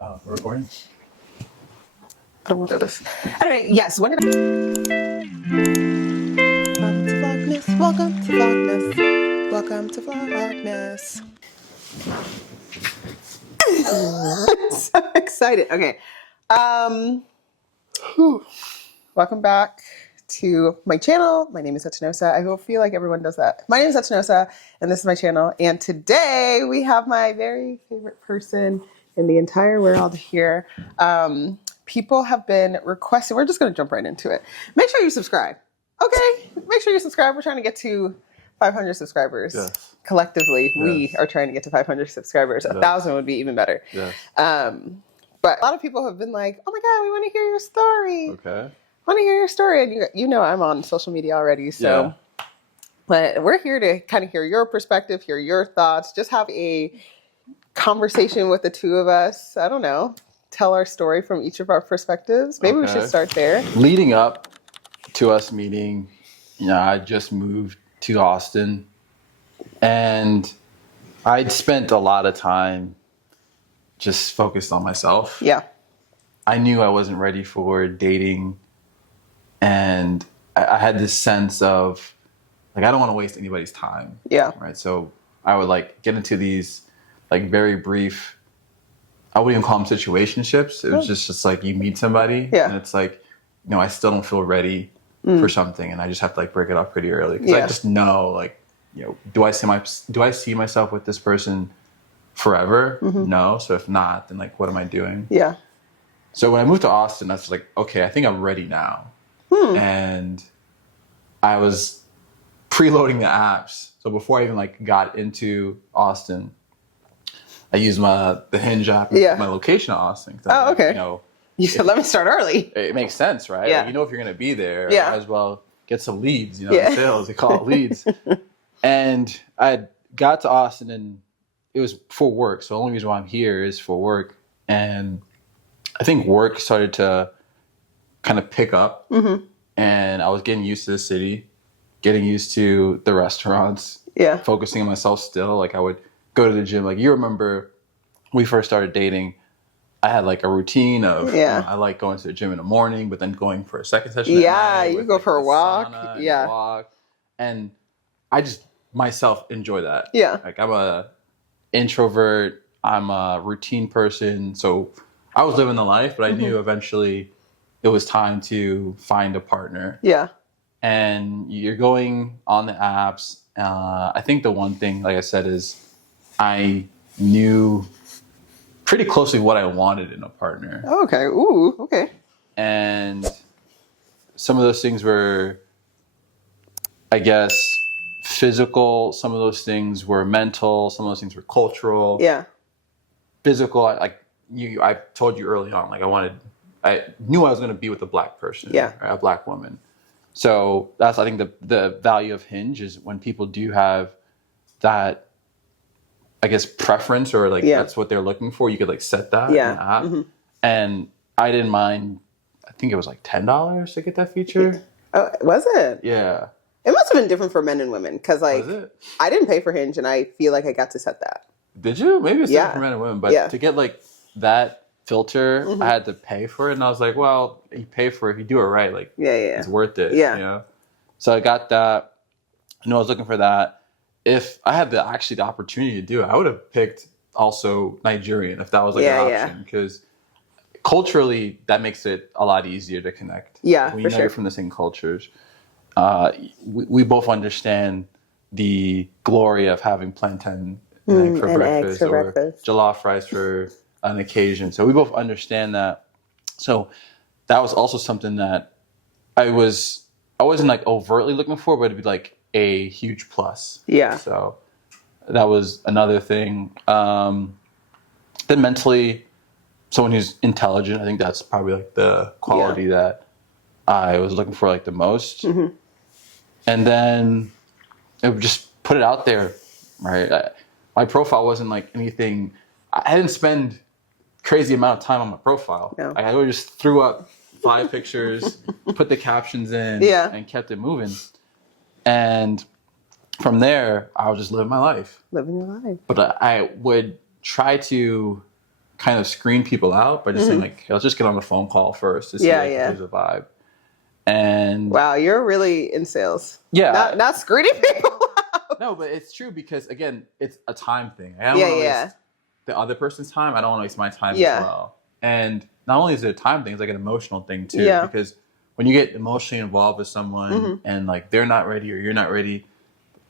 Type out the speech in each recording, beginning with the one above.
We're recording? I don't want to do this. Anyway, yes. When did Welcome to Vlogmas. Welcome to Vlogmas. Welcome to Vlogmas. I'm so excited. Okay. Welcome back to my channel. My name is Etchinosa. I feel like everyone does that. My name is Etchinosa, and this is my channel. And today we have my very favorite person in the entire world here. People have been requesting. We're just going to jump right into it. Make sure you subscribe. Okay? Make sure you subscribe. We're trying to get to 500 subscribers. Yes. Collectively, Yes. we are trying to get to 500 subscribers. Yes. 1,000 would be even better. Yes. But a lot of people have been like, oh my God, we want to hear your story. Okay. I want to hear your story. And you know I'm on social media already. So but we're here to kind of hear your perspective, hear your thoughts, just have a conversation with the two of us. I don't know. Tell our story from each of our perspectives. Maybe we should start there. Leading up to us meeting, I just moved to Austin and I'd spent a lot of time just focused on myself. Yeah. I knew I wasn't ready for dating, and I had this sense of like, I don't want to waste anybody's time. Yeah. Right. So I would get into these very brief, I wouldn't even call them situationships. It was just like you meet somebody and it's like, I still don't feel ready for something, and I just have to break it off pretty early because I just know do I see myself with this person forever? No. So if not, then what am I doing? Yeah. So when I moved to Austin, that's okay, I think I'm ready now. And I was preloading the apps. So before I even got into Austin, I used the Hinge app and put my location of Austin. Oh, okay. You said, let me start early. It makes sense, right? Yeah. If you're going to be there, yeah. might as well get some leads, sales, they call it leads. And I got to Austin and it was for work. So the only reason why I'm here is for work. And I think work started to kind of pick up. And I was getting used to the city, getting used to the restaurants, focusing on myself still. I would go to the gym. You remember we first started dating, I had a routine of, I like going to the gym in the morning, but then going for a second session at night you with, go for a walk. And I just myself enjoy that. Yeah. I'm a introvert. I'm a routine person. So I was living the life, but I knew eventually it was time to find a partner. Yeah. And you're going on the apps. I think the one thing, like I said, is I knew pretty closely what I wanted in a partner. Oh, okay. Ooh, okay. And some of those things were, I guess, physical. Some of those things were mental. Some of those things were cultural. Yeah. Physical, I told you early on, I knew I was going to be with a black person. Yeah. Right, a black woman. So that's, I think, the value of Hinge is when people do have that, I guess, preference or that's what they're looking for. You could set that in the app. And I didn't mind. I think it was $10 to get that feature. Oh, was it? Yeah. It must have been different for men and women because I didn't pay for Hinge and I feel like I got to set that. Did you? Maybe it's different for men and women, but to get that filter, I had to pay for it, and I was like, well, you pay for it if you do it right. It's worth it. Yeah. So I got that. I was looking for that. If I had the opportunity to do it, I would have picked also Nigerian if that was an option, because culturally that makes it a lot easier to connect. Yeah, when you're from the same cultures. We both understand the glory of having plantain for breakfast or jollof rice for an occasion. So we both understand that. So that was also something that I wasn't overtly looking for, but it'd be a huge plus. Yeah. So that was another thing. Then mentally, someone who's intelligent, I think that's probably the quality that I was looking for the most. And then it would just put it out there, right? My profile wasn't anything. I didn't spend crazy amount of time on my profile. No. I just threw up 5 pictures, put the captions in, and kept it moving. And from there, I was just living my life. Living your life. But I would try to kind of screen people out by just saying like, hey, let's just get on the phone call first to see like, if there's a vibe. And wow, you're really in sales. Yeah. Not screening people out. No, but it's true because again, it's a time thing. I don't want to waste the other person's time. I don't want to waste my time as well. And not only is it a time thing, it's like an emotional thing too. Yeah. Because when you get emotionally involved with someone and like they're not ready or you're not ready,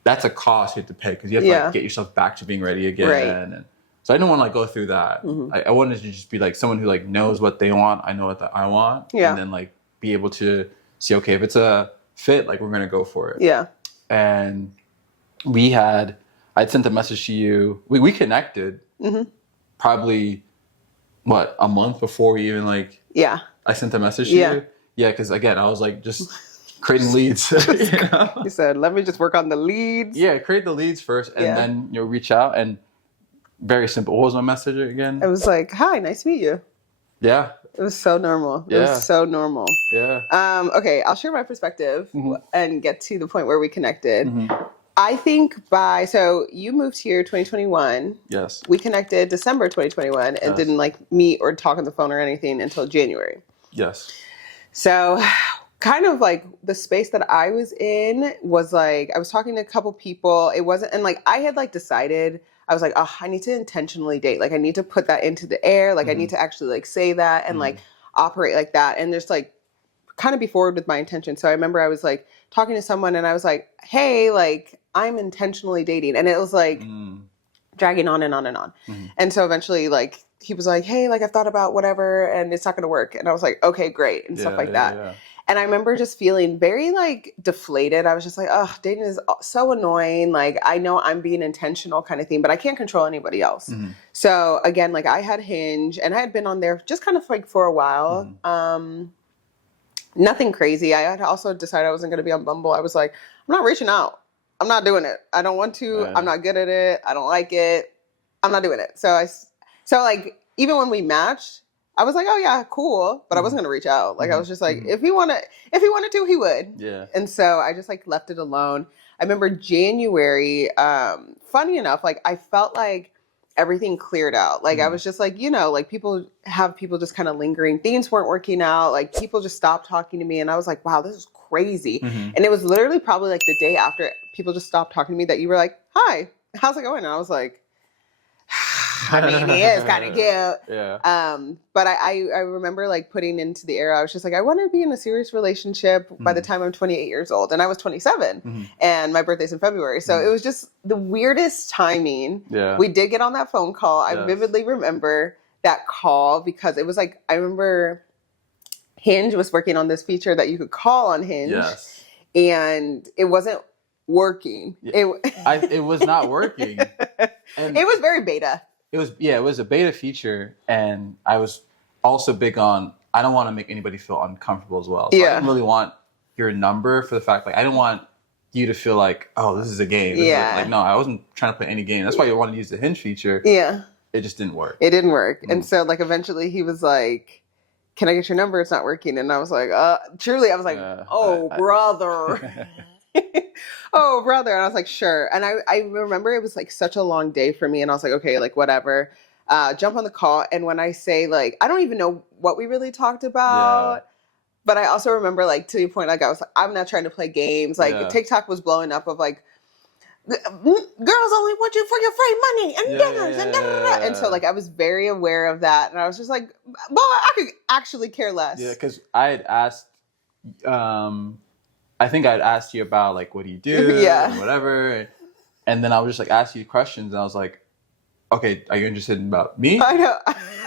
that's a cost you have to pay because you have to like get yourself back to being ready again. Right. And so I didn't want to like go through that. I wanted to just be like someone who like knows what they want. I know what I want. Yeah. And then like be able to see, okay, if it's a fit, like we're going to go for it. Yeah. And I'd sent a message to you. We connected probably a month before we even like, I sent a message to you. Yeah. Cause again, I was like just creating leads. You know? You said, let me just work on the leads. Yeah. Create the leads first and then you'll reach out and very simple. What was my message again? It was like, hi, nice to meet you. Yeah. It was so normal. It was so normal. Yeah. Okay, I'll share my perspective and get to the point where we connected. I think so you moved here 2021. Yes. We connected December 2021 and didn't like meet or talk on the phone or anything until January. Yes. So kind of like the space that I was in was like, I was talking to a couple people. It wasn't, and like I had like decided, I was like, oh, I need to intentionally date. Like I need to put that into the air. Like I need to actually like say that and like operate like that. And just like kind of be forward with my intention. So I remember I was like talking to someone and I was like, hey, like I'm intentionally dating. And it was like dragging on and on and on. And so eventually like he was like, hey, like I've thought about whatever and it's not going to work. And I was like, okay, great. And stuff like that. Yeah. And I remember just feeling very like deflated. I was just like, oh, dating is so annoying. Like I know I'm being intentional kind of thing, but I can't control anybody else. So again, like I had Hinge and I had been on there just kind of like for a while. Nothing crazy. I had also decided I wasn't going to be on Bumble. I was like, I'm not reaching out. I'm not doing it. I don't want to. I'm not good at it. I don't like it. I'm not doing it. So like even when we matched, I was like, oh yeah, cool. But I wasn't going to reach out. Like I was just like, if he wanted to, he would. Yeah. And so I just like left it alone. I remember January, funny enough, like I felt like everything cleared out. Like I was just like, like people just kind of lingering. Things weren't working out. Like people just stopped talking to me. And I was like, wow, this is crazy. And it was literally probably like the day after people just stopped talking to me that you were like, hi, how's it going? And I was like, I mean, he is kind of cute. Yeah. But I remember like putting into the air, I was just like, I want to be in a serious relationship by the time I'm 28 years old. And I was 27 and my birthday's in February. So it was just the weirdest timing. Yeah. We did get on that phone call. I vividly remember that call because it was like, I remember Hinge was working on this feature that you could call on Hinge. Yes. And it wasn't working. It was not working. And it was very beta. It was a beta feature, and I was also big on, I don't want to make anybody feel uncomfortable as well. So I didn't really want your number for the fact, like, I didn't want you to feel like, oh, this is a game. Like, no, I wasn't trying to play any game. That's why you wanted to use the Hinge feature. Yeah. It just didn't work. It didn't work. And so, like, eventually he was like, can I get your number? It's not working. And I was like, truly, I was like, brother. Oh, brother. And I was like, sure. And I remember it was like such a long day for me. And I was like, okay, like whatever. Jump on the call. And when I say like, I don't even know what we really talked about. Yeah. But I also remember like to your point, like I was like, I'm not trying to play games. Like TikTok was blowing up of like, girls only want you for your free money and dinners and da-da-da-da. And so like I was very aware of that. And I was just like, boy, I could actually care less. Yeah, because I had asked, I think I'd asked you about like, what do you do? And whatever. And then I would just like ask you questions. And I was like, okay, are you interested in about me? I know.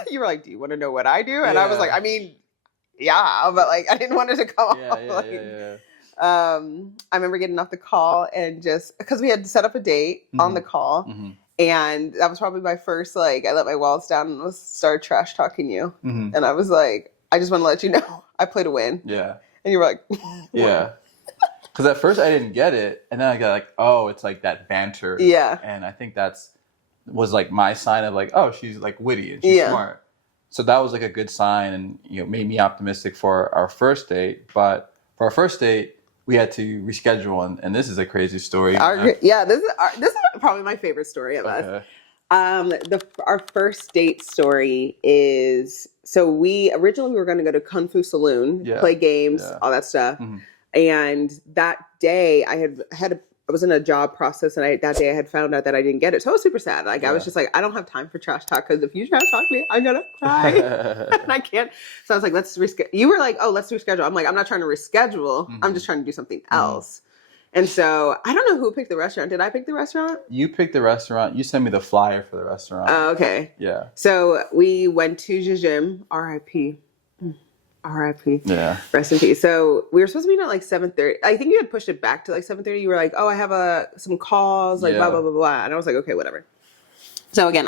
You were like, do you want to know what I do? And I was like, I mean, yeah, but like, I didn't want it to come off. I remember getting off the call and just, because we had set up a date on the call. And that was probably my first, like, I let my walls down and started trash talking you. And I was like, I just want to let you know, I play to win. Yeah. And you were like, yeah. Because at first I didn't get it, and then I got like, oh, it's like that banter. Yeah. And I think was like my sign of like, oh, she's like witty and she's smart. So that was like a good sign, and made me optimistic for our first date. But for our first date, we had to reschedule, and this is a crazy story. This is probably my favorite story of us. Our first date story is, so we originally were going to go to Kung Fu Saloon, play games, all that stuff. Mm-hmm. And that day I was in a job process, and that day I had found out that I didn't get it. So I was super sad. Like, I was just like, I don't have time for trash talk, because if you trash talk me, I'm going to cry. And I can't. So I was like, let's reschedule. You were like, oh, let's reschedule. I'm like, I'm not trying to reschedule. Mm-hmm. I'm just trying to do something else. And so I don't know who picked the restaurant. Did I pick the restaurant? You picked the restaurant. You sent me the flyer for the restaurant. Oh, okay. Yeah. So we went to Jijim, R.I.P. R.I.P. Yeah. Rest in peace. So we were supposed to meet at like 7:30. I think you had pushed it back to like 7:30. You were like, oh, I have some calls, like blah, blah, blah, blah. And I was like, okay, whatever. So again,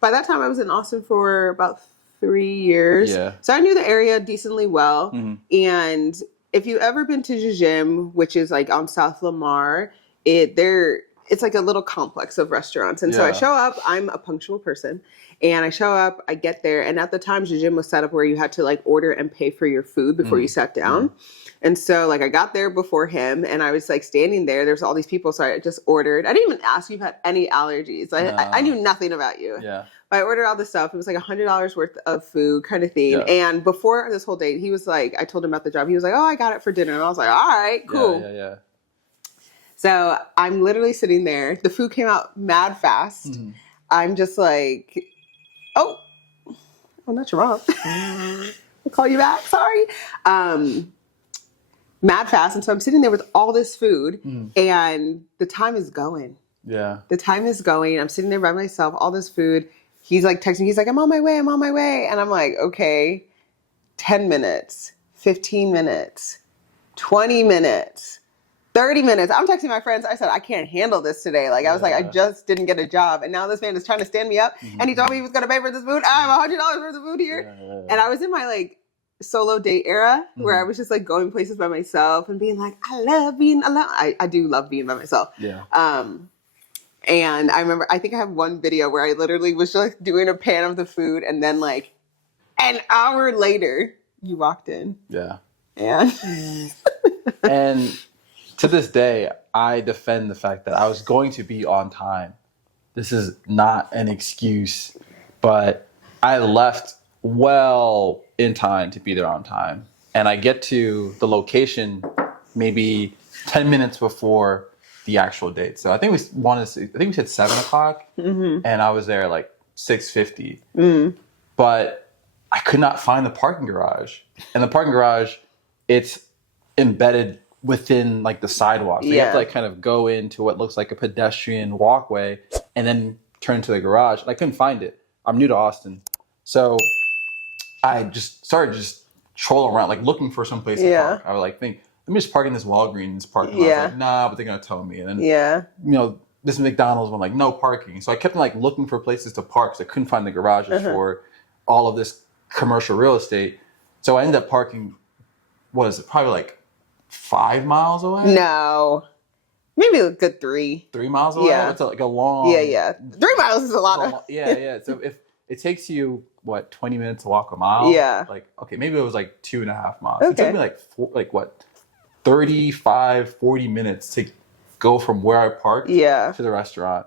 by that time I was in Austin for about 3 years. Yeah. So I knew the area decently well. Mm-hmm. And if you've ever been to Jijim, which is like on South Lamar, it's like a little complex of restaurants. And so I show up, I'm a punctual person, and I show up, I get there. And at the time, Jijim was set up where you had to like order and pay for your food before you sat down. And so like I got there before him, and I was like standing there. There's all these people. So I just ordered. I didn't even ask you if you had any allergies. I knew nothing about you. Yeah. But I ordered all this stuff. It was like $100 worth of food kind of thing. Yeah. And before this whole date, he was like, I told him about the job. He was like, oh, I got it for dinner. And I was like, all right, cool. Yeah. So I'm literally sitting there. The food came out mad fast. Mm-hmm. I'm just like, oh, not your mom. I'll call you back. Sorry. Mad fast. And so I'm sitting there with all this food, and the time is going. Yeah. The time is going. I'm sitting there by myself, all this food. He's like texting me. He's like, I'm on my way. And I'm like, okay, 10 minutes, 15 minutes, 20 minutes, 30 minutes. I'm texting my friends. I said, I can't handle this today. Like, I was like, I just didn't get a job. And now this man is trying to stand me up. Mm-hmm. And he told me he was going to pay for this food. I have $100 worth of food here. Yeah. And I was in my like solo date era where I was just like going places by myself and being like, I love being alone. I do love being by myself. Yeah. And I remember, I think I have one video where I literally was just doing a pan of the food, and then like an hour later, you walked in. Yeah. And to this day, I defend the fact that I was going to be on time. This is not an excuse, but I left well in time to be there on time. And I get to the location maybe 10 minutes before the actual date. So I think we said 7:00, and I was there like 6:50. But I could not find the parking garage. And the parking garage, it's embedded within like the sidewalk. So you have to like kind of go into what looks like a pedestrian walkway and then turn to the garage. And I couldn't find it. I'm new to Austin. So I just started trolling around, like looking for some place to park. I would like think, let me just park in this Walgreens parking lot. I was like, nah, but they're going to tell me. And then, this McDonald's one, like, no parking. So I kept like looking for places to park because I couldn't find the garages for all of this commercial real estate. So I ended up parking, probably like 5 miles away? No. Maybe a good 3. 3 miles away? Yeah. It's like a long... Yeah. 3 miles is a lot. Yeah. So if it takes you, 20 minutes to walk a mile? Yeah. Like, okay, maybe it was like 2.5 miles. Okay. It took me 35, 40 minutes to go from where I parked to the restaurant.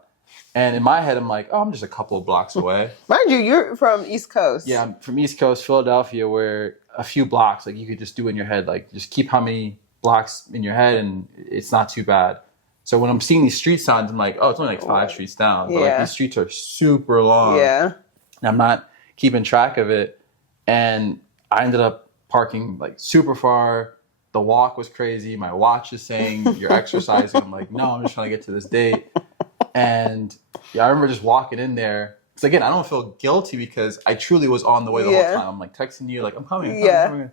And in my head, I'm like, oh, I'm just a couple of blocks away. Mind you, you're from East Coast. Yeah, I'm from East Coast, Philadelphia, where a few blocks, like you could just do in your head, like just keep how many blocks in your head and it's not too bad. So when I'm seeing these street signs, I'm like, oh, it's only like 5 streets down. But like these streets are super long. Yeah. And I'm not keeping track of it. And I ended up parking like super far. The walk was crazy. My watch is saying you're exercising. I'm like, no, I'm just trying to get to this date. And I remember just walking in there. Because again, I don't feel guilty because I truly was on the way the whole time. I'm like texting you, like, I'm coming.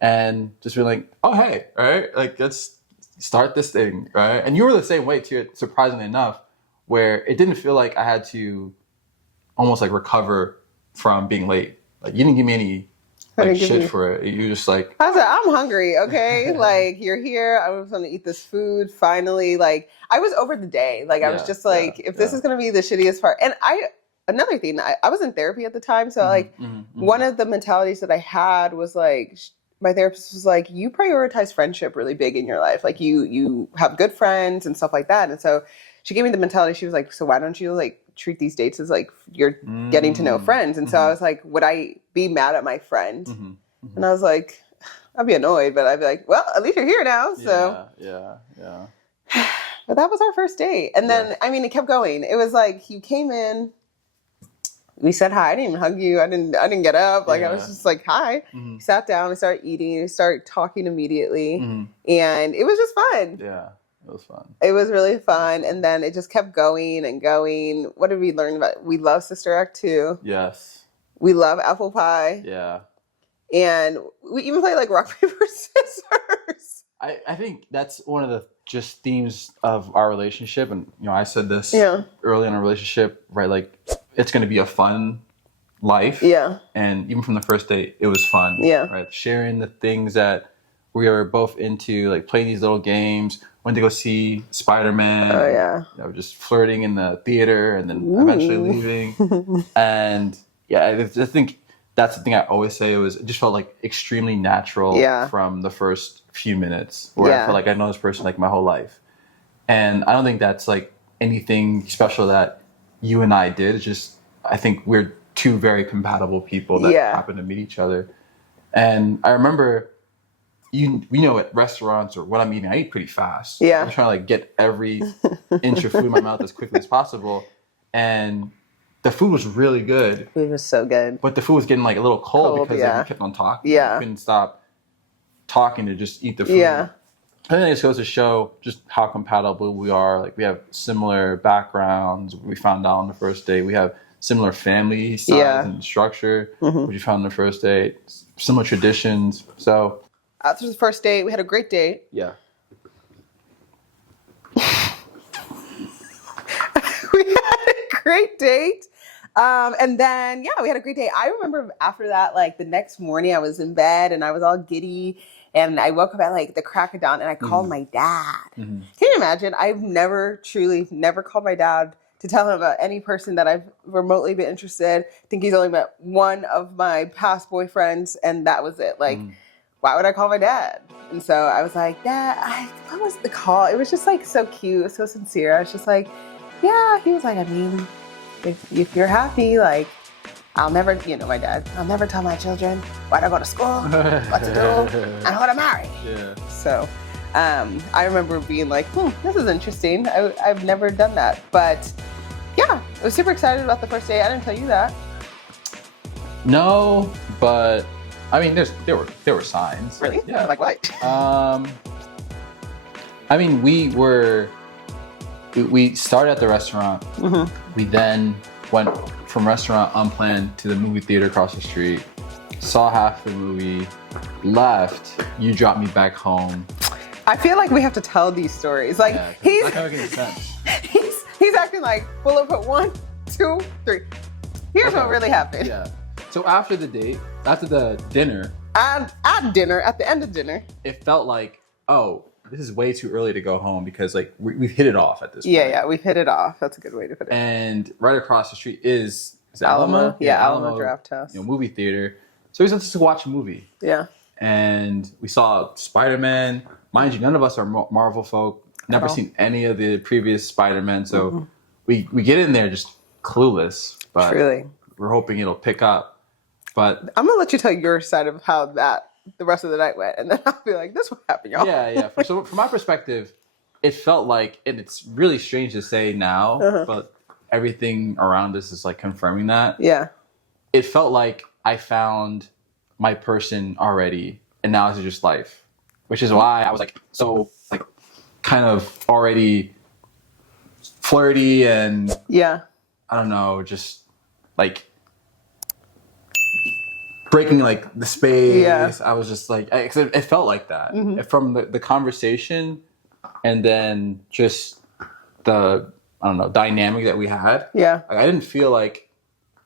And just being like, oh, hey, all right, like let's start this thing, right? And you were the same way too, surprisingly enough, where it didn't feel like I had to almost like recover from being late. Like you didn't give me any shit for it. You just like... I said, I'm hungry, okay? Like, you're here. I was going to eat this food. Finally, like, I was over the day. Like, I was just like, if this is going to be the shittiest part. And another thing, I was in therapy at the time. So, one of the mentalities that I had was like, my therapist was like, you prioritize friendship really big in your life. Like, you have good friends and stuff like that. And so she gave me the mentality. She was like, so why don't you like treat these dates as like you're getting to know friends. And so I was like, would I be mad at my friend? And I was like, I'd be annoyed, but I'd be like, well, at least you're here now. So yeah. But that was our first date. And then, I mean, it kept going. It was like, you came in, we said hi. I didn't even hug you. I didn't get up. Like, I was just like, hi. We sat down, we started eating, we started talking immediately. And it was just fun. Yeah, it was fun. It was really fun. And then it just kept going and going. What did we learn about? We love Sister Act 2. Yes. We love apple pie. Yeah. And we even play like rock, paper, scissors. I think that's one of the just themes of our relationship. And, you know, I said this early in our relationship, right? Like, it's going to be a fun life. Yeah. And even from the first date, it was fun. Yeah. Right. Sharing the things that we are both into, like playing these little games, went to go see Spider-Man. Oh, yeah. You know, just flirting in the theater and then eventually leaving. And yeah, I think that's the thing I always say. It just felt like extremely natural from the first few minutes where I feel like I know this person like my whole life. And I don't think that's like anything special that you and I did. It's just, I think we're two very compatible people that happen to meet each other. And I remember, you know, at restaurants or when I'm eating, I eat pretty fast. Yeah. I'm trying to like get every inch of food in my mouth as quickly as possible. And the food was really good. It was so good. But the food was getting like a little cold because we kept on talking. Yeah. We couldn't stop talking to just eat the food. Yeah. I think it just goes to show just how compatible we are. Like, we have similar backgrounds. We found out on the first date. We have similar family size and structure, which we found on the first date. Similar traditions. So after the first date, we had a great date. Yeah. We had a great date. And then, we had a great day. I remember after that, like the next morning I was in bed and I was all giddy and I woke up at like the crack of dawn and I called my dad. Can you imagine? I've never called my dad to tell him about any person that I've remotely been interested. I think he's only met one of my past boyfriends and that was it. Like, why would I call my dad? And so I was like, Dad, what was the call? It was just like so cute, so sincere. I was just like, yeah. He was like, I mean, if you're happy, like, I'll never, you know, my dad, I'll never tell my children where to go to school, what to do, and who to marry. Yeah. So I remember being like, this is interesting. I've never done that. But yeah, I was super excited about the first day. I didn't tell you that. No, but I mean, there were signs. Really? Yeah. Like what? I mean, we started at the restaurant. We then went from restaurant unplanned to the movie theater across the street. Saw half the movie, left. You dropped me back home. I feel like we have to tell these stories. Like he's not making sense. He's acting like bullet point 1, 2, 3. Here's what really happened. Yeah. So after the date, after the dinner, at the end of dinner, it felt like, oh, this is way too early to go home because like we've hit it off at this point. Yeah, we've hit it off. That's a good way to put it. And right across the street is Alamo? Yeah, Alamo Draft House. Movie theater. So we went to watch a movie. Yeah. And we saw Spider-Man. Mind you, none of us are Marvel folk. Never seen any of the previous Spider-Man. So we get in there just clueless. But truly, we're hoping it'll pick up. But I'm going to let you tell your side of how the rest of the night went. And then I'll be like, this is what happened, y'all. Yeah. So from my perspective, it felt like, and it's really strange to say now, but everything around us is like confirming that. Yeah. It felt like I found my person already, and now it's just life, which is why I was like so like kind of already flirty and I don't know, just like breaking like the space. Yeah. I was just like, it felt like that from the conversation, and then just the dynamic that we had. Yeah, like, I didn't feel like,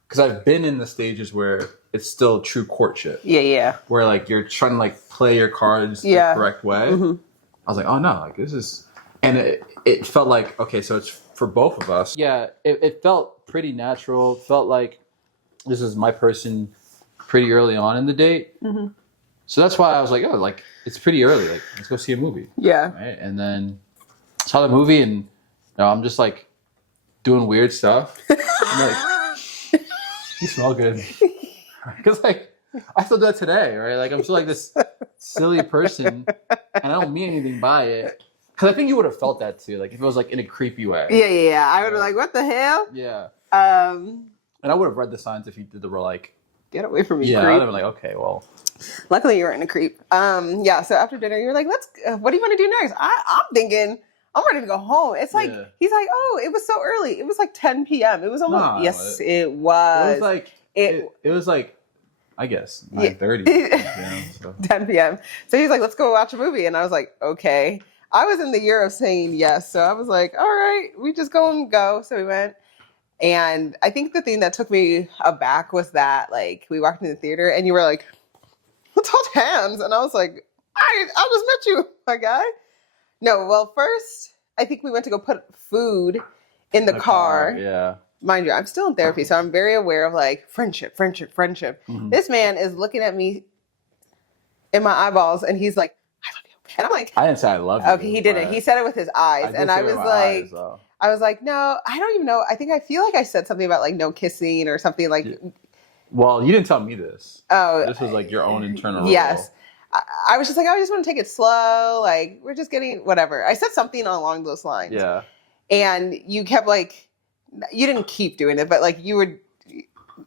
because I've been in the stages where it's still true courtship. Yeah. Where like you're trying to like play your cards the correct way. I was like, oh no, like this is, and it felt like, okay, so it's for both of us. Yeah, it felt pretty natural. Felt like this is my person pretty early on in the date. So that's why I was like, oh, like it's pretty early. Like let's go see a movie. Yeah. Right, and then saw the movie, and I'm just like doing weird stuff. I'm like, you smell good. Because like I still do that today, right? Like I'm still like this silly person, and I don't mean anything by it. Because I think you would have felt that too, like if it was like in a creepy way. Yeah. I would have like, what the hell? Yeah. Um, and I would have read the signs if you did the real like, get away from me. Yeah, creep. I'd have been like, okay, well. Luckily, you weren't a creep. Yeah. So after dinner, you were like, "Let's. What do you want to do next?" I'm thinking, I'm ready to go home. It's like he's like, "Oh, it was so early. It was like 10 p.m. It was almost yes, it was. It was like it was like I guess 9:30. So. 10 p.m. So he's like, "Let's go watch a movie," and I was like, "Okay." I was in the year of saying yes, so I was like, "All right, we just go." So we went. And I think the thing that took me aback was that, like, we walked in the theater and you were like, let's hold hands. And I was like, I just met you, my guy. No, well, first, I think we went to go put food in the car. Yeah. Mind you, I'm still in therapy, so I'm very aware of, like, friendship. Mm-hmm. This man is looking at me in my eyeballs and he's like, I love you. And I'm like, I didn't say I love you. Okay, he didn't. He said it with his eyes. And I was like, I was like, no, I don't even know. I feel like I said something about like no kissing or something like. Well, you didn't tell me this. Oh, this was like your own internal rule. Yes. I was just like, I just want to take it slow. Like, we're just getting whatever. I said something along those lines. Yeah. And you kept like, you didn't keep doing it, but like you would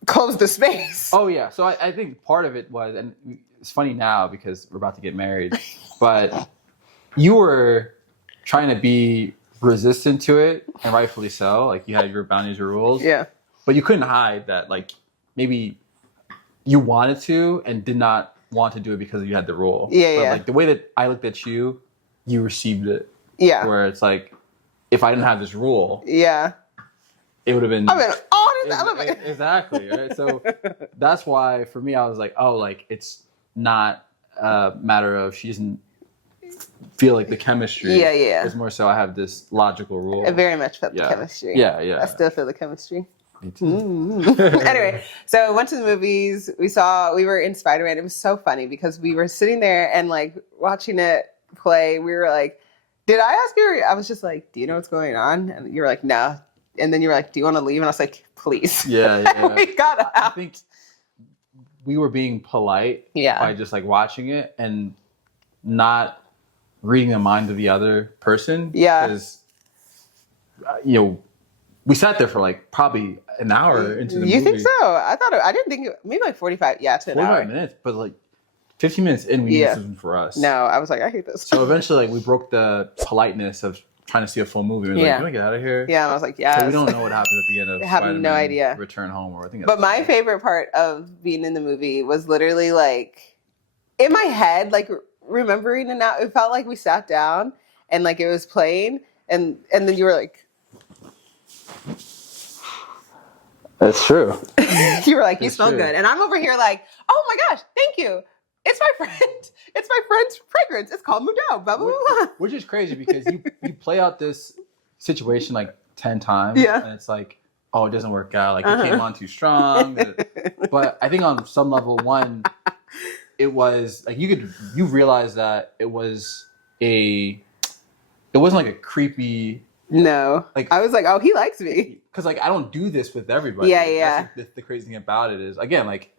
close the space. Oh, yeah. So I think part of it was, and it's funny now because we're about to get married, but you were trying to be resistant to it, and rightfully so. Like you had your boundaries, your rules. Yeah. But you couldn't hide that, like maybe you wanted to and did not want to do it because you had the rule. Yeah, but, yeah. like the way that I looked at you, you received it. Yeah. Where it's like, if I didn't have this rule, yeah, it would have been. I've been on his element. Exactly. Right. So that's why for me, I was like, oh, like it's not a matter of she doesn't feel like the chemistry. Yeah. It's more so I have this logical rule. I very much felt the chemistry. Yeah. I still feel the chemistry. Me too. Anyway, so went to the movies. We were in Spider-Man. It was so funny because we were sitting there and like watching it play. We were like, did I ask you? I was just like, do you know what's going on? And you were like, no. And then you were like, do you want to leave? And I was like, please. Yeah. We got out. I think we were being polite by just like watching it and not reading the mind of the other person. Yeah. Because, we sat there for like probably an hour into the movie. You think so? I didn't think maybe like 45. Yeah, to an hour. 45 minutes, but like 15 minutes in, we knew something for us. No, I was like, I hate this. So eventually, like we broke the politeness of trying to see a full movie. We were like, can we get out of here? Yeah, and I was like, yeah. So we don't know what happens at the end of I have Spider-Man no idea. Return Home, or I think. But my favorite part of being in the movie was literally like in my head, like remembering, and now it felt like we sat down and like it was playing, and then you were like. That's true. You were like, you smell good. And I'm over here like, oh my gosh, thank you. It's my friend. It's my friend's fragrance. It's called Moudou. Blah, blah, blah. Which is crazy because you play out this situation like 10 times. Yeah. And it's like, oh, it doesn't work out. Like, you came on too strong. But I think on some level, one, it was like you realize that it wasn't like a creepy. No. Like I was like, oh, he likes me. Because like I don't do this with everybody. Yeah. That's the crazy thing about it is, again, like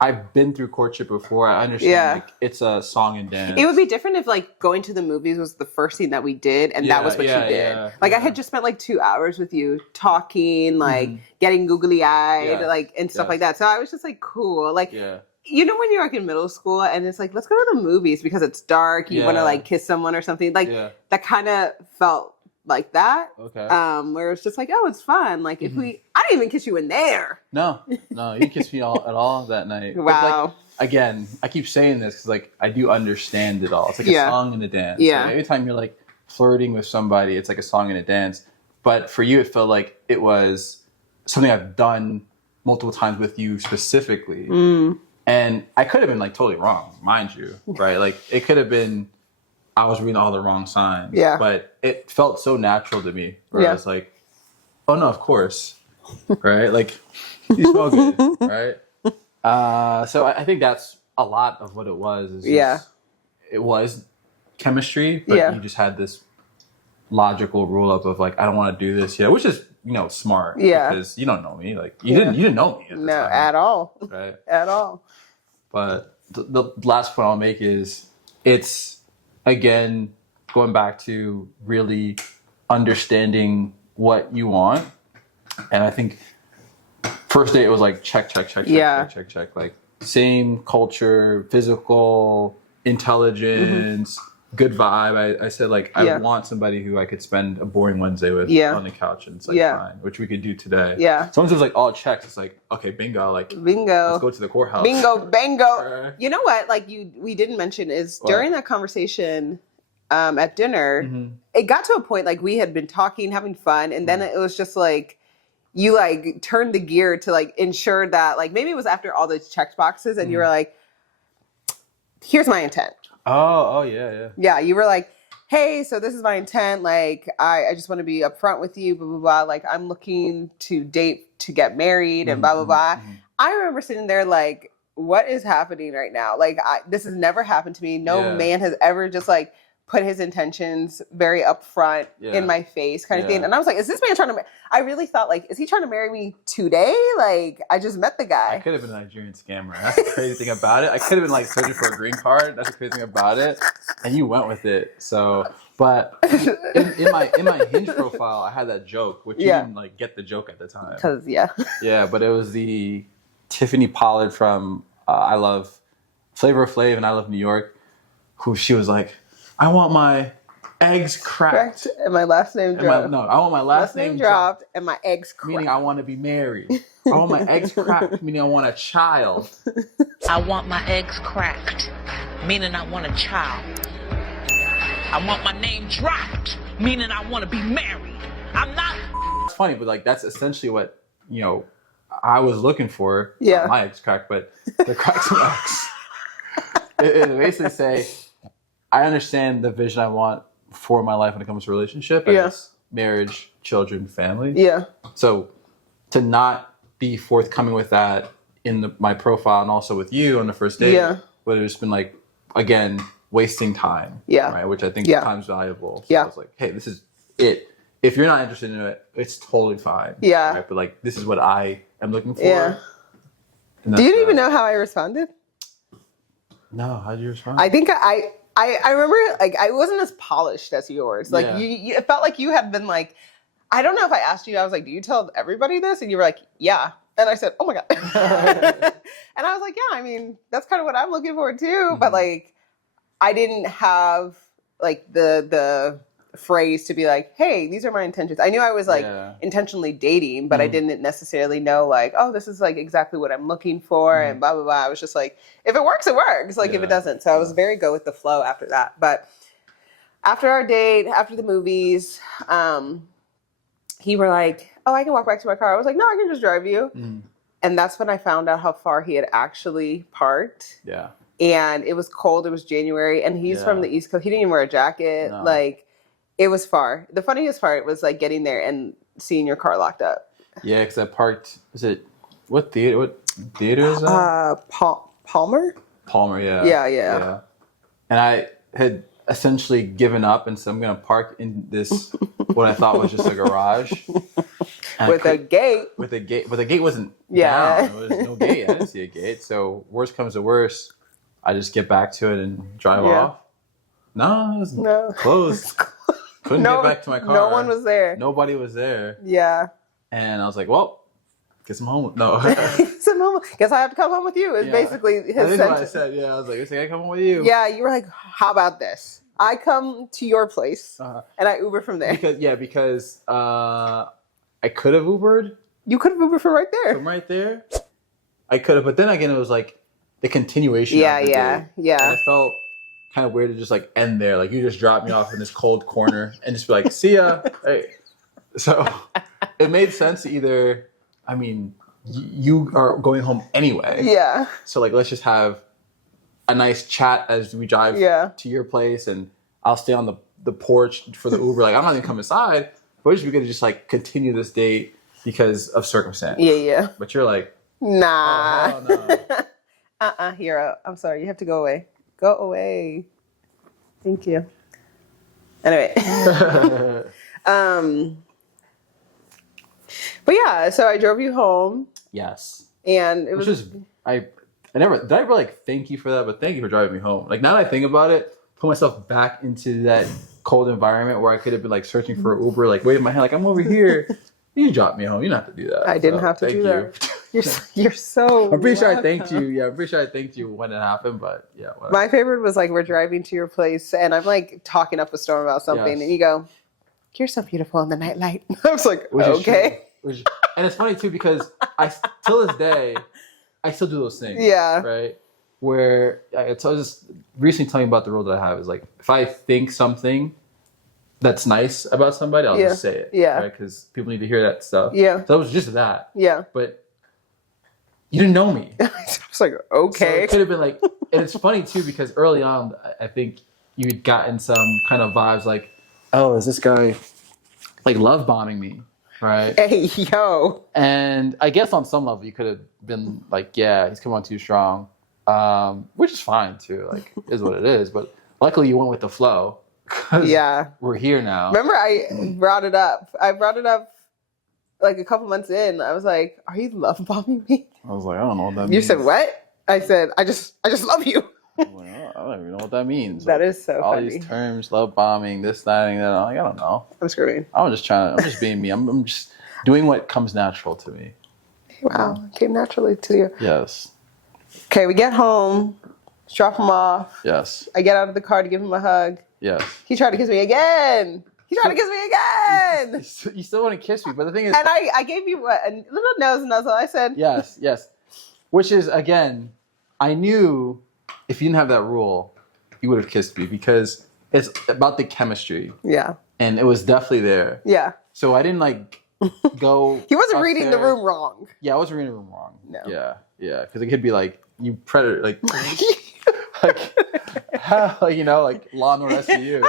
I've been through courtship before. I understand like it's a song and dance. It would be different if like going to the movies was the first thing that we did and that was what you did. Like I had just spent like 2 hours with you talking, like getting googly eyed, like and stuff like that. So I was just like, cool. Like you know when you're like in middle school and it's like, let's go to the movies because it's dark, you want to like kiss someone or something. Like that kind of felt like that. Okay. Where it's just like, oh, it's fun. Like if I didn't even kiss you in there. No, you kissed me at all that night. Wow. But, like, again, I keep saying this because like I do understand it all. It's like a song and a dance. Yeah. Like, every time you're like flirting with somebody, it's like a song and a dance. But for you, it felt like it was something I've done multiple times with you specifically. And I could have been like totally wrong, mind you, right? Like it could have been I was reading all the wrong signs. Yeah. But it felt so natural to me. Where I was like, oh no, of course. Right? Like, you smell good. Right? So I think that's a lot of what it was. Is just, it was chemistry, but you just had this logical rule up of like, I don't want to do this yet, which is smart. Yeah. Because you don't know me. Like you didn't know me at the time. At all. Right. At all. But the last point I'll make is it's, again, going back to really understanding what you want. And I think first date, it was like check. Like same culture, physical, intelligence, good vibe. I said, like, I want somebody who I could spend a boring Wednesday with on the couch, and it's like fine, which we could do today. Yeah. Someone says like all checks, it's like, okay, bingo, like bingo. Let's go to the courthouse. Bingo, bango. You know what? Like we didn't mention is during that conversation at dinner, it got to a point like we had been talking, having fun, and then it was just like you like turned the gear to like ensure that like maybe it was after all those checked boxes, and you were like, here's my intent. Oh, yeah. Yeah, you were like, hey, so this is my intent. Like, I just want to be upfront with you, blah, blah, blah. Like, I'm looking to date to get married and blah, blah, blah. I remember sitting there like, what is happening right now? Like, this has never happened to me. No man has ever just like put his intentions very upfront in my face kind of thing. And I was like, is this man trying to, I really thought like, is he trying to marry me today? Like, I just met the guy. I could have been a Nigerian scammer. That's the crazy thing about it. I could have been like searching for a green card. That's the crazy thing about it. And you went with it. So, but in my Hinge profile, I had that joke, which you didn't like get the joke at the time. Because, Yeah, but it was the Tiffany Pollard from I Love Flavor of Flav and I Love New York, who she was like, I want my eggs cracked. And my last name dropped. I want my last name dropped and my eggs cracked. Meaning I want to be married. I want my eggs cracked, meaning I want a child. I want my eggs cracked, meaning I want a child. I want my name dropped, meaning I want to be married. I'm not... It's funny, but like that's essentially what, I was looking for. Yeah. My eggs cracked, but the cracks and eggs. It basically say, I understand the vision I want for my life when it comes to relationship. And it's marriage, children, family. Yeah. So to not be forthcoming with that in my profile and also with you on the first date would have just been like, again, wasting time. Yeah. Right? Which I think time's valuable. So I was like, hey, this is it. If you're not interested in it, it's totally fine. Yeah. Right? But like, this is what I am looking for. Yeah. Do you even know how I responded? No. How did you respond? I think I remember like I wasn't as polished as yours. Like you, it felt like you had been like, I don't know if I asked you, I was like, do you tell everybody this? And you were like, yeah. And I said, oh my God. And I was like, yeah, I mean, that's kind of what I'm looking for too. But like, I didn't have like the phrase to be like, hey, these are my intentions. I knew I was like intentionally dating, but I didn't necessarily know like, oh, this is like exactly what I'm looking for and blah, blah, blah. I was just like, if it works, it works. Like if it doesn't. So I was very go with the flow after that. But after our date, after the movies, he were like, oh, I can walk back to my car. I was like, no, I can just drive you. And that's when I found out how far he had actually parked. Yeah. And it was cold. It was January. And he's from the East Coast. He didn't even wear a jacket. No. Like, it was far. The funniest part was like getting there and seeing your car locked up. Yeah, because I parked. What theater is that? Palmer. Palmer, yeah. Yeah. And I had essentially given up, and so I'm gonna park in this what I thought was just a garage with a gate. But the gate wasn't down. There was no gate. I didn't see a gate. So worst comes to worst, I just get back to it and drive off. No, it was closed. Couldn't get back to my car. No one was there. Nobody was there. Yeah. And I was like, well, guess I'm home. No. Guess I have to come home with you. It's basically his sentence. That's what I said. Yeah, I was like, I gotta come home with you. Yeah, you were like, how about this? I come to your place and I Uber from there. Because I could have Ubered. You could have Ubered from right there. From right there? I could have, but then again, it was like the continuation of the day. Yeah. And I felt kind of weird to just like end there. Like you just dropped me off in this cold corner and just be like, see ya. Hey. So it made sense to either, I mean, you are going home anyway. Yeah. So like, let's just have a nice chat as we drive to your place, and I'll stay on the porch for the Uber. Like I'm not gonna come inside, but we're gonna just like continue this date because of circumstance. Yeah. But you're like, nah. Oh, no. Hero. I'm sorry. You have to go away. Go away. Thank you. Anyway. But yeah, so I drove you home. Yes. And it was I never did I ever like thank you for that, but thank you for driving me home. Like now that I think about it, put myself back into that cold environment where I could have been like searching for an Uber, like waving my hand like I'm over here. You dropped me home. You don't have to do that. I didn't have to do that. You're so I'm pretty sure I thanked you. Yeah, I'm pretty sure I thanked you when it happened, but yeah. Whatever. My favorite was like we're driving to your place and I'm like talking up a storm about something and you go, "You're so beautiful in the nightlight." I was like, okay. And it's funny too because I till this day I still do those things. Yeah. Right. Where I was just recently telling you about the rule that I have is like if I think something that's nice about somebody, I'll just say it. Yeah. Right? Because people need to hear that stuff. Yeah. So it was just that. Yeah. But you didn't know me. I was like, okay. So it could have been like, and it's funny too because early on, I think you'd gotten some kind of vibes like, oh, is this guy like love bombing me? Right. Hey, yo. And I guess on some level you could have been like, yeah, he's coming on too strong. Which is fine too. Like, is what it is. But luckily you went with the flow. Yeah. We're here now. Remember I brought it up. I brought it up like a couple months in. I was like, "Are you love bombing me?" I was like, I don't know what that means. You said what? I said, I just love you. I was like, I don't even know what that means. That like, is so all funny. these terms, love bombing, this, that, and that. I'm like, I don't know. I'm screwing. I'm just being me. I'm just doing what comes natural to me. Wow. It came naturally to you. Yes. Okay, we get home, drop him off. Yes. I get out of the car to give him a hug. Yes. He tried to kiss me again. You still want to kiss me, but the thing is... And I gave you what, a little nose nuzzle. I said... Yes. Which is, again, I knew if you didn't have that rule, you would have kissed me because it's about the chemistry. Yeah. And it was definitely there. Yeah. So I didn't like go... He wasn't reading the room wrong. Yeah, I wasn't reading the room wrong. No. Yeah. Because it could be like, you predator, like... like, you know, like Law and Order SVU.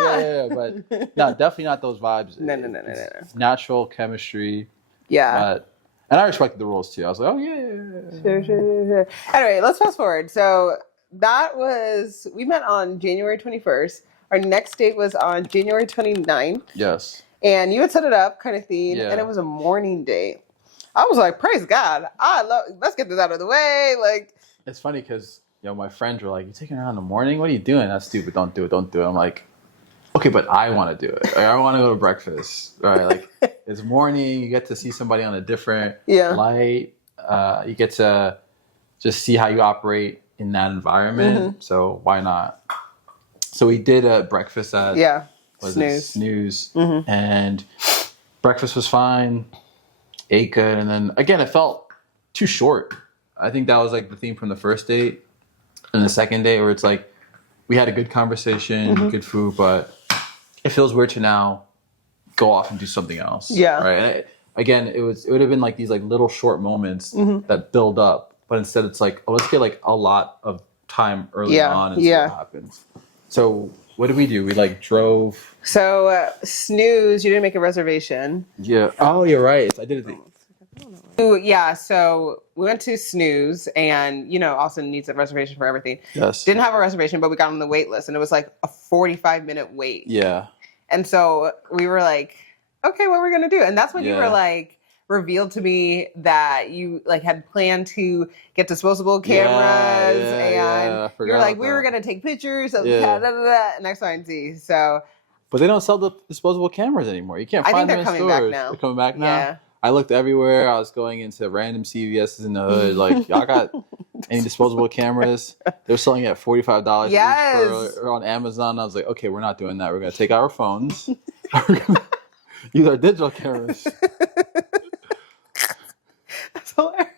Yeah, but no, definitely not those vibes. No. Natural chemistry. Yeah. And I respected the rules too. I was like, oh yeah. Sure. Anyway, let's fast forward. So we met on January 21st. Our next date was on January 29th. Yes. And you had set it up kind of theme, and it was a morning date. I was like, praise God. Let's get this out of the way. Like, it's funny because, you know, my friends were like, you taking her out in the morning? What are you doing? That's stupid. Don't do it. I'm like, okay, but I want to do it. Like, I want to go to breakfast. Right? Like, it's morning. You get to see somebody on a different light. You get to just see how you operate in that environment. Mm-hmm. So why not? So we did a breakfast at Snooze. Mm-hmm. And breakfast was fine. Ate good. And then, again, it felt too short. I think that was like the theme from the first date and the second date where it's like we had a good conversation, good food, but it feels weird to now go off and do something else. Yeah. Right. And again, it would have been like these like little short moments that build up, but instead it's like, oh, let's get like a lot of time early on and see what happens. So what did we do? We like drove. So Snooze, you didn't make a reservation. Yeah. Oh, you're right. I did it. Yeah, so we went to Snooze, and, you know, Austin needs a reservation for everything. Yes. Didn't have a reservation, but we got on the wait list, and it was like a 45-minute wait. Yeah. And so we were like, okay, what are we going to do? And that's when you were like, revealed to me that you like had planned to get disposable cameras, and you were like, we were going to take pictures of and X, Y, and Z. So. But they don't sell the disposable cameras anymore. You can't find them in stores. Back now. They're coming back now? Yeah. I looked everywhere. I was going into random CVS's in the hood. Like, y'all got any disposable cameras? They're selling it at $45 each on Amazon. I was like, okay, we're not doing that. We're going to take our phones. We're going to use our digital cameras. That's hilarious.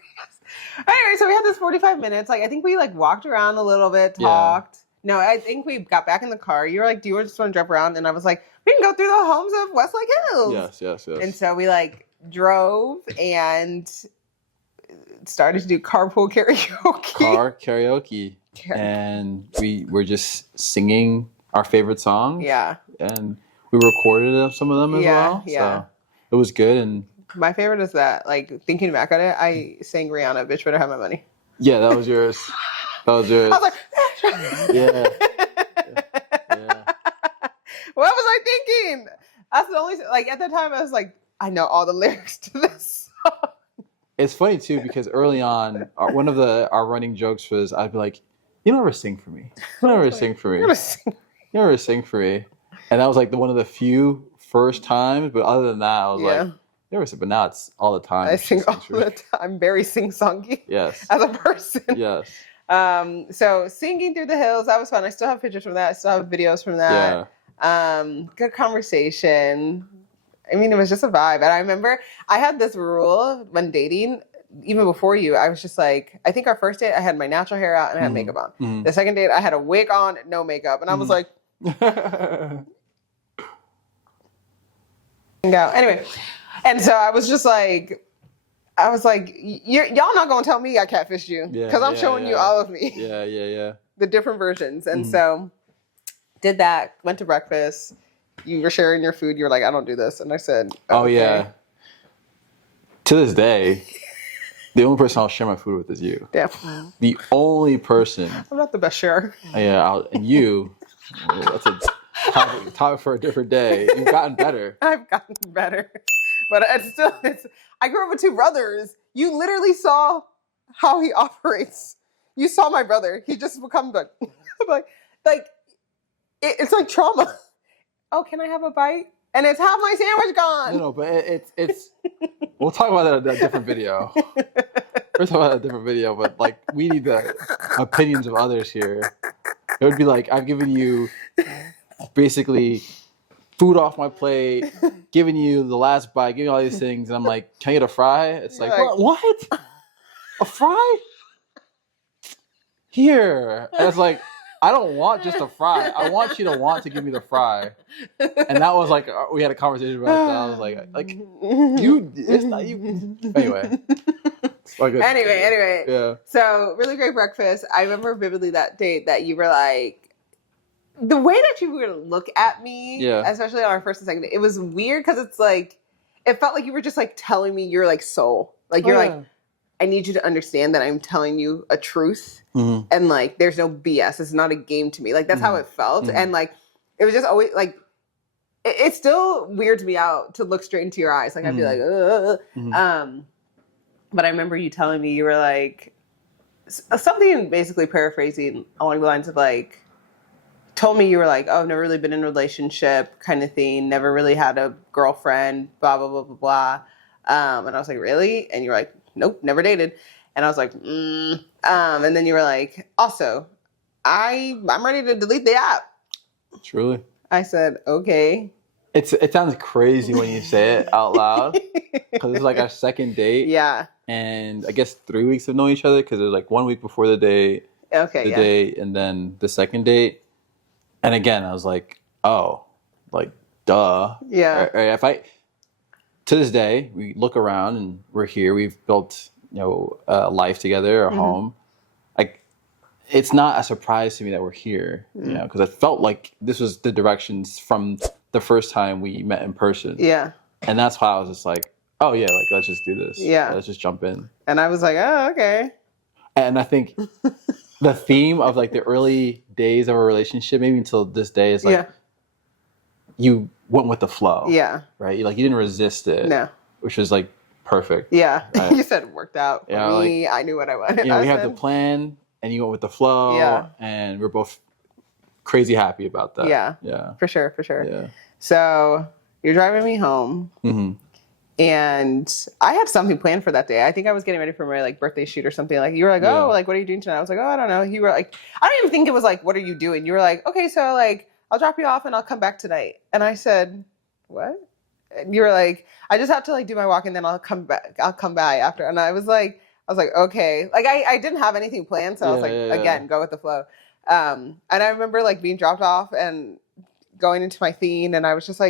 Anyway, so we had this 45 minutes. Like, I think we like walked around a little bit, talked. No, I think we got back in the car. You were like, do you just want to drive around? And I was like, we can go through the homes of Westlake Hills. Yes. And so we like drove and started to do carpool karaoke. Car karaoke. And we were just singing our favorite songs. Yeah. And we recorded some of them as well. Yeah. So it was good. And my favorite is that, like, thinking back on it, I sang Rihanna, Bitch Better Have My Money. Yeah, that was yours. I was like, yeah. What was I thinking? That's the only, like, at the time I was like, I know all the lyrics to this song. It's funny too because early on, one of our running jokes was I'd be like, "You never sing for me. You never sing for me. You never sing for me." And that was like one of the few first times. But other than that, I was like, "You never sing." But now it's all the time. I sing all the time. I'm very sing-songy. Yes. As a person. Yes. So singing through the hills, that was fun. I still have pictures from that. I still have videos from that. Yeah. Good conversation. I mean, it was just a vibe. And I remember I had this rule when dating, even before you, I was just like, I think our first date, I had my natural hair out and I had makeup on. Mm-hmm. The second date, I had a wig on, no makeup. And I was like, anyway. And so I was just like, y'all not going to tell me I catfished you. Because I'm showing you all of me. Yeah. The different versions. And so did that, went to breakfast. You were sharing your food. You were like, I don't do this. And I said, okay. Oh, yeah. To this day, the only person I'll share my food with is you. Damn. The only person. I'm not the best sharer. Yeah, and you, that's a topic for a different day. You've gotten better. I've gotten better. But I grew up with two brothers. You literally saw how he operates. You saw my brother. He just become it's like trauma. Oh, can I have a bite? And it's half my sandwich gone. No, but it's. We'll talk about that in a different video. We're talking about a different video, but like we need the opinions of others here. It would be like I've given you basically food off my plate, giving you the last bite, giving you all these things, and I'm like, "Can I get a fry?" It's like what? A fry? Here, and it's like. I don't want just a fry. I want you to want to give me the fry. And that was like, we had a conversation about that. I was like, you, it's not you. Anyway. Anyway. Yeah. So, really great breakfast. I remember vividly that date that you were like, the way that you were to look at me, especially on our first and second date, it was weird because it's like, it felt like you were just like telling me your like soul. Like, you're like, I need you to understand that I'm telling you a truth. Mm-hmm. And like, there's no BS. It's not a game to me. Like, that's how it felt. Mm-hmm. And like, it was just always like, it's still weirds me out to look straight into your eyes. Like, I'd be like, ugh. Mm-hmm. But I remember you telling me, you were like, something basically paraphrasing along the lines of like, told me you were like, oh, I've never really been in a relationship kind of thing. Never really had a girlfriend, blah, blah, blah, blah, blah. And I was like, really? And you were like, nope, never dated. And I was like, and then you were like, also, I'm ready to delete the app. Truly. I said, okay. It sounds crazy when you say it out loud because it's like our second date. Yeah. And I guess 3 weeks of knowing each other because it was like 1 week before the date. Okay. The date and then the second date. And again, I was like, oh, like, duh. Yeah. To this day, we look around and we're here. We've built, a life together, a home. Like, it's not a surprise to me that we're here, because it felt like this was the directions from the first time we met in person. Yeah. And that's why I was just like, oh yeah, like let's just do this. Yeah. Let's just jump in. And I was like, oh, okay. And I think the theme of like the early days of a relationship, maybe until this day, is like you went with the flow. Yeah. Right? You didn't resist it. No. Which was like perfect. Yeah. Right? You said it worked out for me. I knew what I wanted. We had the plan and you went with the flow. Yeah. And we're both crazy happy about that. Yeah. Yeah. For sure. Yeah. So you're driving me home. Mm-hmm. And I had something planned for that day. I think I was getting ready for my birthday shoot or something. Like, you were like, oh, what are you doing tonight? I was like, oh, I don't know. You were like, I don't even think it was like, what are you doing? You were like, okay, so I'll drop you off and I'll come back tonight. And I said, what? And you were like, I just have to do my walk and then I'll come back. I'll come by after. And I was like, okay. I didn't have anything planned. So I was again, go with the flow. And I remember being dropped off and going into my thing. And I was just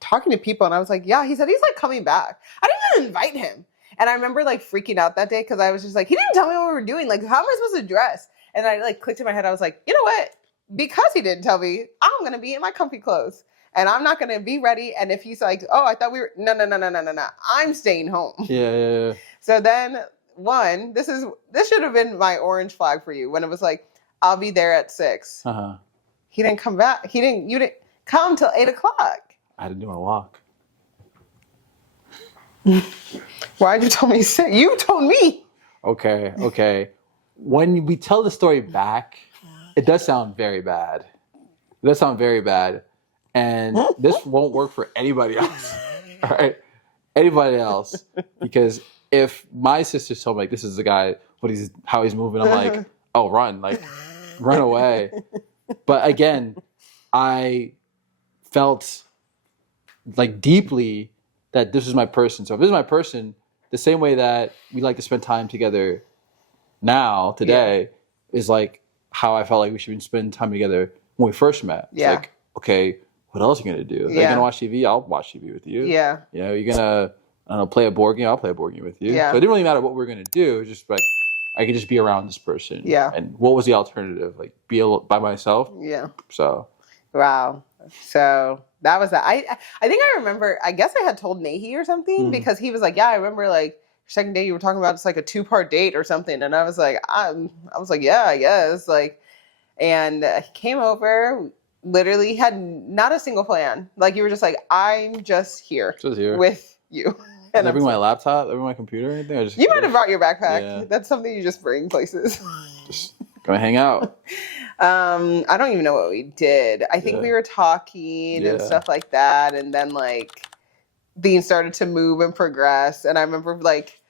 talking to people. And I was like, yeah, he said he's coming back. I didn't even invite him. And I remember freaking out that day because I was just he didn't tell me what we were doing. How am I supposed to dress? And I clicked in my head. I was like, you know what? Because he didn't tell me, I'm going to be in my comfy clothes. And I'm not going to be ready. And if he's like, oh, I thought we were, no. I'm staying home. Yeah. So then this should have been my orange flag for you when it was I'll be there at 6. Uh-huh. He didn't come back. You didn't come till 8:00. I had to do my walk. Why'd you tell me? You told me. Okay. When we tell the story back, it does sound very bad. And this won't work for anybody else. All right? Anybody else. Because if my sister told me, like, this is the guy, how he's moving, I'm like, oh, run. Like, run away. But again, I felt like deeply that this is my person. So if this is my person, the same way that we like to spend time together now, today, is like how I felt like we should spend time together when we first met. It's like, okay, what else are you going to do? If you're going to watch TV, I'll watch TV with you. Yeah. You know, you're going to play a board game, I'll play a board game with you. Yeah. So it didn't really matter what we were going to do. It was just like, I could just be around this person. Yeah. And what was the alternative? Like, be by myself? Yeah. So. Wow. So that was that. I think I remember, I guess I had told Nahi or something because he was like, yeah, I remember like second day you were talking about it's like a 2-part date or something. And I was like, I was like, yeah, I guess. Like, and he came over, literally had not a single plan. Like you were just like, I'm just here with you. And I bring my laptop, I bring my computer or anything? You might have brought your backpack. Yeah. That's something you just bring places. Just gonna hang out. I don't even know what we did. I think we were talking and stuff like that. And then like things started to move and progress. And I remember like,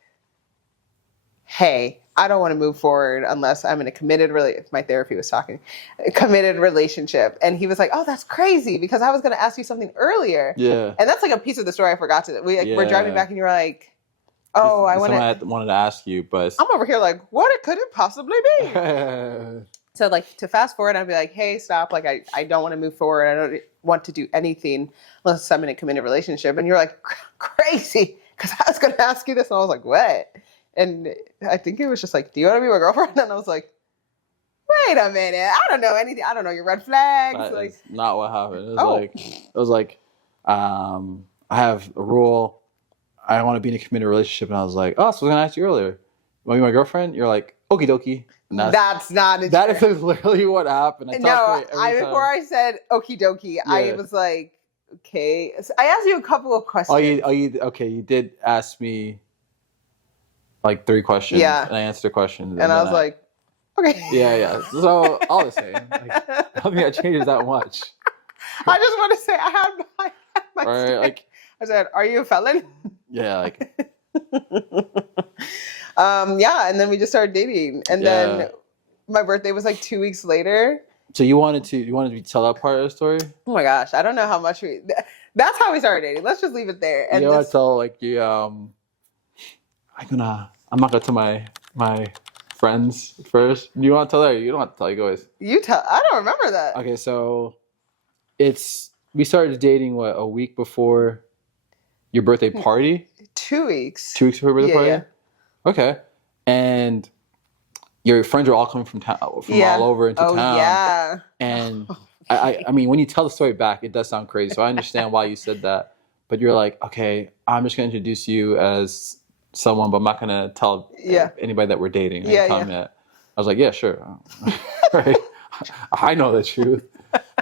hey, I don't want to move forward unless I'm in a committed my therapy was talking, a committed relationship. And he was like, oh, that's crazy because I was going to ask you something earlier. Yeah. And that's like a piece of the story I forgot to. We're driving back and you were like, oh, I wanted to ask you, but I'm over here like, what could it possibly be? So like to fast forward, I'd be like, hey, stop. Like, I don't want to move forward. I don't want to do anything unless I'm in a committed relationship. And you're like, crazy. Because I was going to ask you this. And I was like, what? And I think it was just like, do you want to be my girlfriend? And I was like, wait a minute. I don't know anything. I don't know your red flags. That like, is not what happened. It was like, I have a rule. I want to be in a committed relationship. And I was like, oh, so I was going to ask you earlier. You want to be my girlfriend? You're like, okie dokie. That's not it. That is literally what happened. Before I said okie dokie, I was like, okay. So I asked you a couple of questions. You did ask me like 3 questions. Yeah. And I answered the questions. And I was like, okay. Yeah. So all the same. Like, I don't think that changes that much. I just want to say I had my right, like, I said, are you a felon? Yeah, like and then we just started dating. And then my birthday was like 2 weeks later. So you wanted to tell that part of the story? Oh my gosh, I don't know how much that's how we started dating. Let's just leave it there. And I tell like you I'm not gonna tell my friends first. You want to tell her? You don't have to tell. You guys. You tell. I don't remember that. Okay, so we started dating a week before your birthday party. 2 weeks. 2 weeks before your birthday party. Yeah. Okay, and your friends are all coming from town, all over into town. Oh yeah. And I mean, when you tell the story back, it does sound crazy. So I understand why you said that. But you're like, okay, I'm just gonna introduce you as someone, but I'm not gonna tell anybody that we're dating. Yet. I was like, yeah, sure. Right. I know the truth.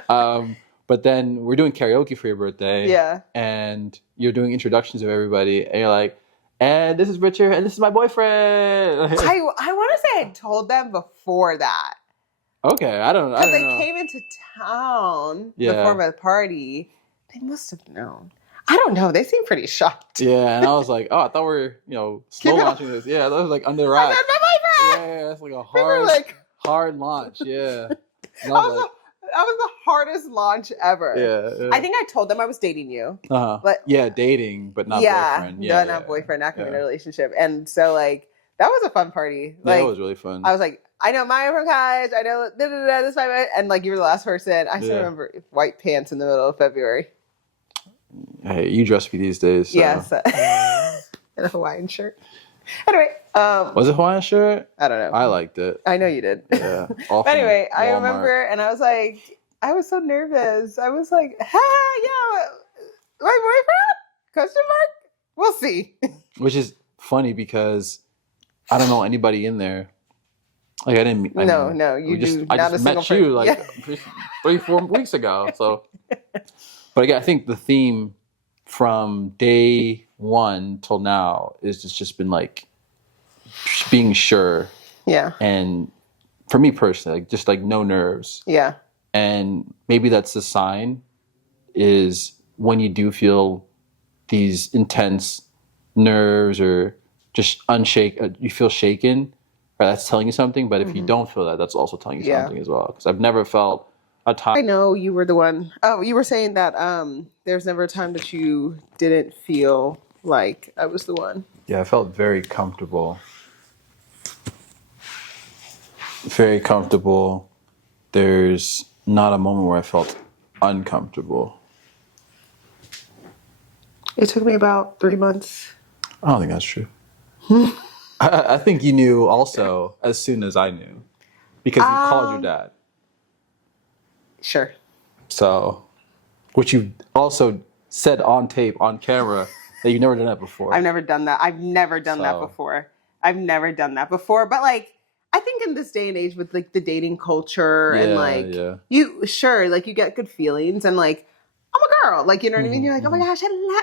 But then we're doing karaoke for your birthday. Yeah. And you're doing introductions of everybody, and you're like, and this is Richard, and this is my boyfriend. I want to say I told them before that. Okay, I don't know. Because they came into town before my party. They must have known. I don't know. They seemed pretty shocked. Yeah, and I was like, oh, I thought we were, slow launching this. Yeah, that was like under the wraps. I said, my boyfriend! Yeah, that's like a hard launch. Yeah. That was the hardest launch ever. Yeah. I think I told them I was dating you. But dating, but not boyfriend. Yeah, not boyfriend, not in a relationship. And so like that was a fun party. Like, it was really fun. I was like, I know Maya from college. I know this is my, and like you were the last person. I still remember white pants in the middle of February. Hey, you dress me these days. So. Yes, and a Hawaiian shirt. Anyway, was it Hawaiian shirt? I don't know. I liked it. I know you did. Yeah. But anyway, I remember, and I was like, I was so nervous. I was like, hey, yeah, my boyfriend? Question mark? We'll see. Which is funny because I don't know anybody in there. Like I didn't. I just met you like 3-4 weeks ago. So, but again, I think the theme from day one till now is just been like being sure. Yeah. And for me personally, like just like no nerves. Yeah. And maybe that's the sign is when you do feel these intense nerves or just you feel shaken, or that's telling you something. But if you don't feel that, that's also telling you something as well. Because I've never felt a time. I know you were the one. Oh, you were saying that there's never a time that you didn't feel like I was the one. Yeah, I felt very comfortable. Very comfortable. There's not a moment where I felt uncomfortable. It took me about 3 months. I don't think that's true. I think you knew also as soon as I knew. Because you called your dad. Sure. So, which you also said on tape, on camera, that you've never done that before. I've never done that. I've never done that before. But like, I think in this day and age with like the dating culture and like you get good feelings and like, I'm a girl, like, you know what I mean? You're like, oh my gosh,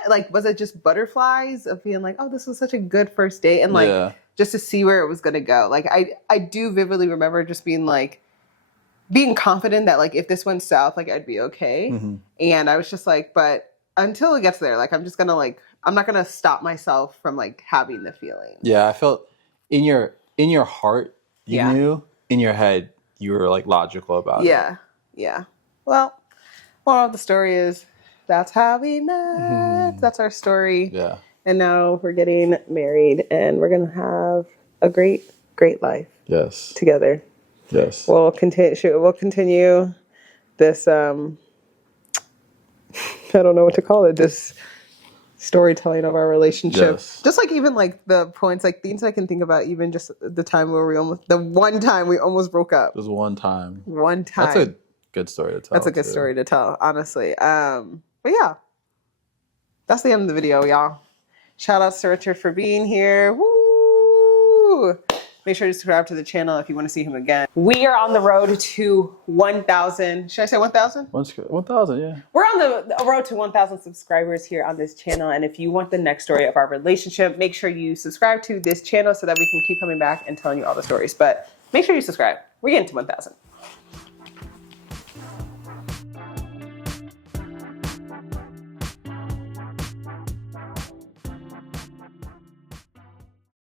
like, was it just butterflies of being like, oh, this was such a good first date? And like, just to see where it was going to go. Like, I do vividly remember just being like, being confident that like, if this went south, like I'd be okay. And I was just like, but until it gets there, like, I'm just going to like, I'm not going to stop myself from like having the feeling. Yeah. I felt in your heart, you knew. In your head, you were like logical about it. Yeah. Well, of the story is that's how we met. That's our story. Yeah. And now we're getting married and we're going to have a great life. Yes. Together. Yes. We'll continue this I don't know what to call it, this storytelling of our relationship. Yes. Just like even like the points, like things I can think about, even just the time where the one time we almost broke up. It was one time. That's a good story to tell. That's a good story to tell, honestly. But yeah, that's the end of the video, y'all. Shout out to Richard for being here. Woo! Make sure to subscribe to the channel if you want to see him again. We are on the road to 1,000. Should I say 1,000? 1,000, yeah. We're on the road to 1,000 subscribers here on this channel. And if you want the next story of our relationship, make sure you subscribe to this channel so that we can keep coming back and telling you all the stories. But make sure you subscribe. We're getting to 1,000.